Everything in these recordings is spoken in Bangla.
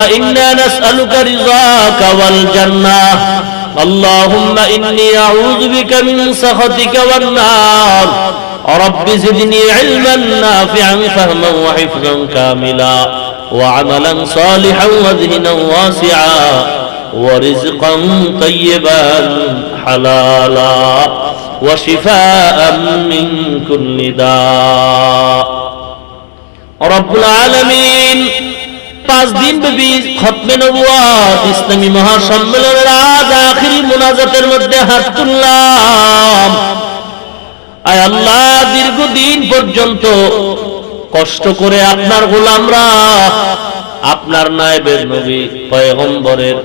إنا نسألك رضاك والجنة اللهم إني أعوذ بك من سخطك والنار رب زدني علما نافعا فهما وحفظا كاملا وعملا صالحا وذهنا واسعا ورزقا طيبا حلالا وشفاء من كل داء رب العالمين 5 দিন ব্যাপী খতমে নবুয়ত ইসলামী মহাসম্মেলনের আজ আখিরি মুনাজাতের মধ্যে হাত তুললাম। আয় আল্লাহ, দীর্ঘদিন পর্যন্ত কষ্ট করে আপনার গোলামরা আপনার নায়েবের নবী পয়গম্বরের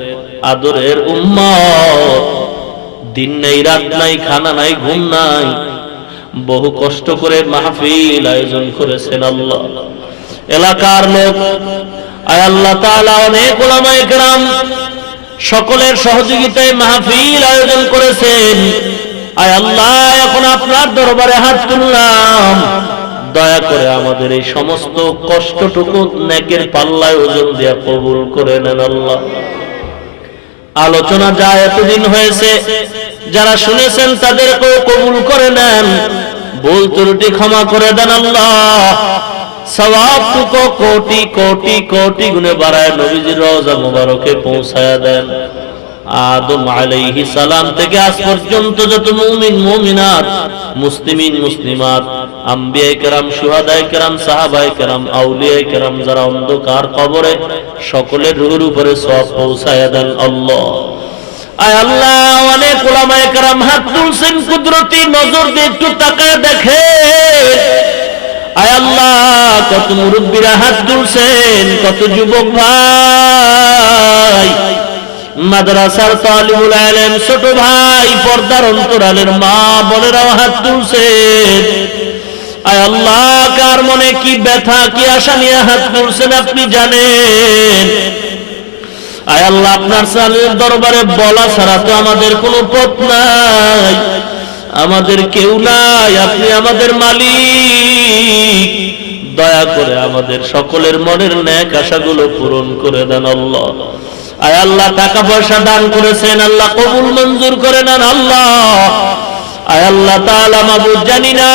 আদরের উম্মত, দিন নাই রাত নাই খানা নাই ঘুম নাই, বহু কষ্ট করে মাহফিল আয়োজন করেছেন আল্লাহ। এলাকার লোক আয় আল্লাহ তাআলা অনেক উলামায়ে কেরাম সকলের সহযোগিতায় মাহফিল আয়োজন করেছেন। আয় আল্লাহ, এখন আপনার দরবারে হাত তুললাম, দয়া করে আমাদের এই সমস্ত কষ্টটুকু নেকের পাল্লায় ওজন দিয়ে কবুল করে নেন আল্লাহ। আলোচনা যা এতদিন হয়েছে যারা শুনেছেন তাদেরকেও কবুল করে নেন, ভুল ত্রুটি ক্ষমা করে দেন আল্লাহ। সওয়াবটুকু কোটি কোটি কোটি গুণে বাড়ায় নবীজির রওজা মুবারকে পৌঁছায়া দেন। আদম আলাইহিস সালাম থেকে আজ পর্যন্ত যত মুমিন মুমিনাত, মুসলিমিন মুসলিমাত, আম্বিয়ায়ে কেরাম, শুহাদায়ে কেরাম, সাহাবায়ে কেরাম, আউলিয়ায়ে কেরাম যারা অন্ধকার কবরে, সকলের রূহের উপরে সওয়াব পৌঁছায়া দেন আল্লাহ। আয় আল্লাহ, অনেক উলামায়ে কেরাম হাত তুলছেন, কুদরতি নজর দিয়ে একটু তাকায় দেখেন। আয় আল্লাহ, কত মুরব্বীরা হাত তুলছেন, কত যুবক ভাই, মাদ্রাসার তালিবুল ইলম ছোট ভাই, পর্দার অন্তরালের মা বোনেরাও হাত তুলছেন। আয় আল্লাহ, কার মনে কি ব্যথা কি আশা নিয়ে হাত তুলছেন আপনি জানেন। আয় আল্লাহ, আপনার সালের দরবারে বলা ছাড়া তো আমাদের কোনো পথ নাই, আমাদের কেউ নাই, আপনি আমাদের মালিক। দয়া করে আমাদের সকলের মনের নেক আশাগুলো পূরণ করে দেন আল্লাহ। আয় আল্লাহ, টাকা পয়সা দান করেছেন আল্লাহ, কবুল মঞ্জুর করে নেন আল্লাহ। আয় আল্লাহ তাআলা, মাবুদ জানি না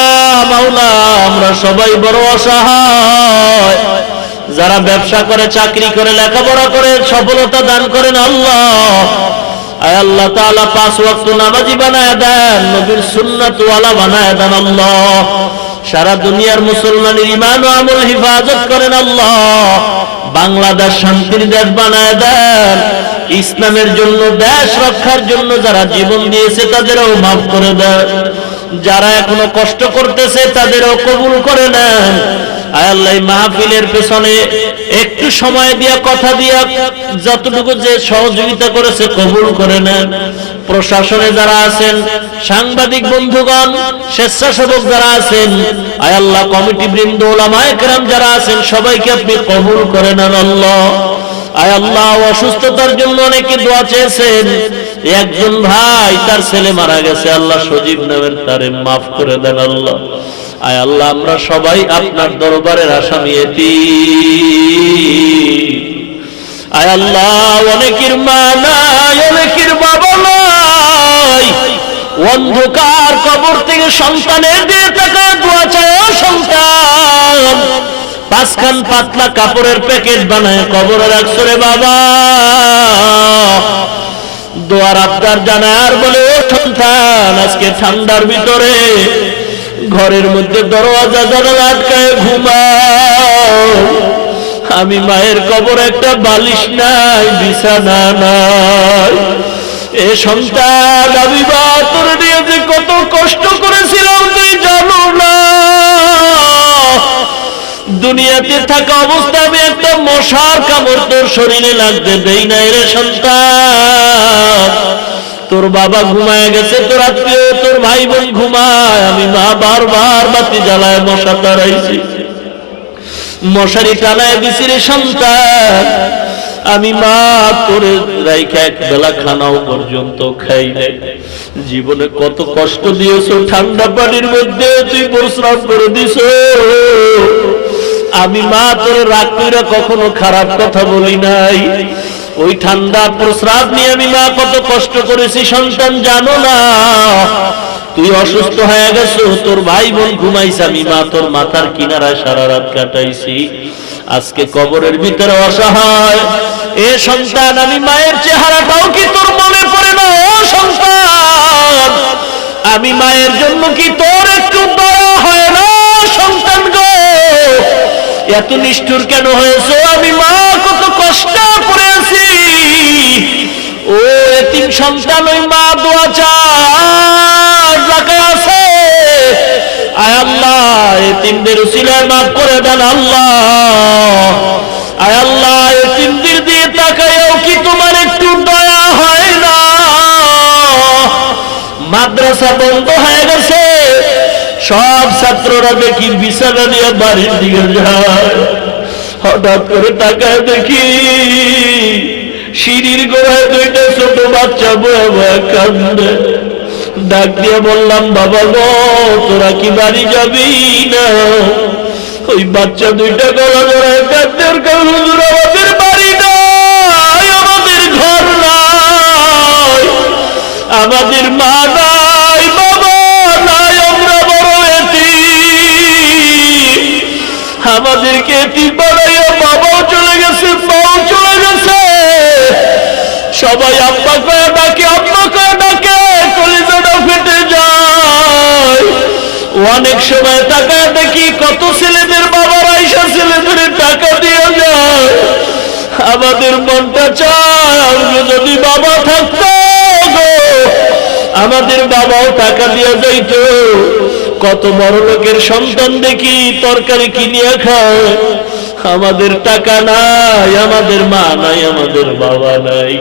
মাওলা, আমরা সবাই বড় অসহায়, যারা ব্যবসা করে, চাকরি করে, লেখাপড়া করে সফলতা দান করেন আল্লাহ। আয় আল্লাহ তাআলা, 5 ওয়াক্ত নামাজি বানায় দেন, নবীর সুন্নাত ওয়ালা বানায় দেন আল্লাহ। সারা দুনিয়ার মুসলমানের ঈমান ও আমল হিফাজত করেন আল্লাহ। বাংলাদেশ শান্তির দেশ বানায় দেন, ইসলামের জন্য, দেশ রক্ষার জন্য যারা জীবন দিয়েছে তাদেরও মাফ করে দেন, যারা এখনো কষ্ট করতেছে তাদেরও কবুল করে নেন। আয় আল্লাহ, মাহফিলের পেছনে একটু সময় দিয়া, কথা দিয়া, যতটুকু যে সহযোগিতা করেছে কবুল করে নেন। প্রশাসনে যারা আছেন, সাংবাদিক বন্ধুগণ, স্বেচ্ছাসেবক যারা আছেন, আয় আল্লাহ, কমিটি বৃন্দ, উলামায়ে কেরাম যারা আছেন, সবাইকে আপনি কবুল করে নেন আল্লাহ। আয় আল্লাহ, অসুস্থতার জন্য অনেকে দোয়া চেয়েছেন, একজন ভাই তার ছেলে মারা গেছে আল্লাহ, সজীব নামের, তারে মাফ করে দেন আল্লাহ। আয় আল্লাহ, আমরা সবাই আপনার দরবারের আসামি এতিম। আয় আল্লাহ, অনেকের মা নাই, অনেকের বাবা নাই, অন্ধকার কবর থেকে সন্তানের দিয়ে টাকা দোয়া চায়, সন্তান 5 খান পাতলা কাপড়ের প্যাকেট বানায় কবরে রাখছো রে বাবা, দোয়ার আবদার জানায় আর বলে, ও সন্তান, আজকে ঠান্ডার ভিতরে ঘরের মধ্যে দরওয়াজা জানালা আটকায় ঘুমাও, আমি মায়ের কবরে একটা বালিশ নাই, বিছানা নাই। এ সন্তান, আমি বা তোর নিয়ে যে কত কষ্ট করেছিলাম তুই জানো না। দুনিয়াতে থাকা অবস্থায় আমি একটা মশার কামড় তোর শরীরে লাগতে দেই নাই রে সন্তান। তোর বাবা ঘুমায় গেছে, তোর আত্মীয়, তোর ভাই বোন ঘুমায়, আমি মা বারবার বাতি জ্বালায় মশা তাড়াইছি, মশারি টানায় দিছি রে সন্তান। আমি মা তোর রাইখা এক বেলা খানাও পর্যন্ত খাই নাই। জীবনে কত কষ্ট দিয়েছো, ঠান্ডা পানির মধ্যে তুই প্রস্রাব করে দিছো, আমি মা তোর রাগ কইরা কখনো খারাপ কথা বলি নাই। ওই ঠান্ডা প্রস্রাব নিয়ে আমি মা কত কষ্ট করেছি সন্তান জানো না। তুই অসুস্থ হয়ে গেছো, তোর ভাই বোন ঘুমাইছে, আমি মা তোর মাথার কিনারায় সারা রাত কাটাইছি। আজকে কবরের ভিতরে অসহায় এ সন্তান, আমি মায়ের চেহারাটাও কি তোর মনে পড়ে না? ও সন্তান, আমি মায়ের জন্য কি তোর একটু দয়া হয় না? সন্তান গো, এত নিষ্ঠুর কেন হয়েছো? আমি মা কত কষ্ট পড়েছি। ও এতিম সন্তান, ওই মা দোয়া চায় জায়গা আছে। আয় আল্লাহ, এতিমদের উসিলায় মাফ করে দেন আল্লাহ। আয় আল্লাহ, এতিমদের দিয়ে তাকায়ও কি তোমার একটু দয়া হয় না? মাদ্রাসা বন্ধ হয়ে গেছে, সব ছাত্ররা দেখি বিছানা নিয়ে বাড়ির দিকে যায়। হঠাৎ করে তাকায় দেখি সিঁড়ির গোড়ায় দুইটা ছোট বাচ্চা বয়ে বয়ে কান্দে। ডাক দিয়ে বললাম, বাবা গো, তোরা কি বাড়ি যাবি না? ওই বাচ্চা দুইটা গলা জড়ায় কাঁদতে, হুজুর আমাদের বাড়ি নাই, আমাদের ঘর নাই, আমাদের মা নাই, বাবা নাই, আমরা বড় এতিম। আমাদেরকে এতিম বানাইয়া বাবাও চলে গেছে, মাও চলে গেছে। সবাই আব্বা কয়ে ডাকে, আব্বা কয়ে ডাকে, কলিজাটা ফেটে যায়। অনেক সময় টাকা দেখি কত ছেলেদের বাবার আইসা ছেলেদের টাকা দিয়ে যায়। আমাদের মনটা চায় যদি বাবা থাকতো গো, আমাদের বাবাও টাকা দিয়ে যাইত। কত বড় লোকের সন্তান দেখি তরকারি কিনিয়ে খায়, আমাদের টাকা নাই, আমাদের মা নাই, আমাদের বাবা নাই।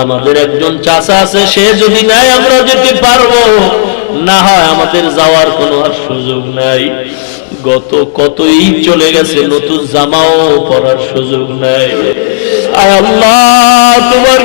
আমাদের একজন চাচা আছে, সে যদি নাই আমরা যেতে পারবো, না হয় আমাদের যাওয়ার কোনো আর সুযোগ নাই। কত ঈদ চলে গেছে, নতুন জামাও পরার সুযোগ নাই। আয় আল্লাহ, তোমার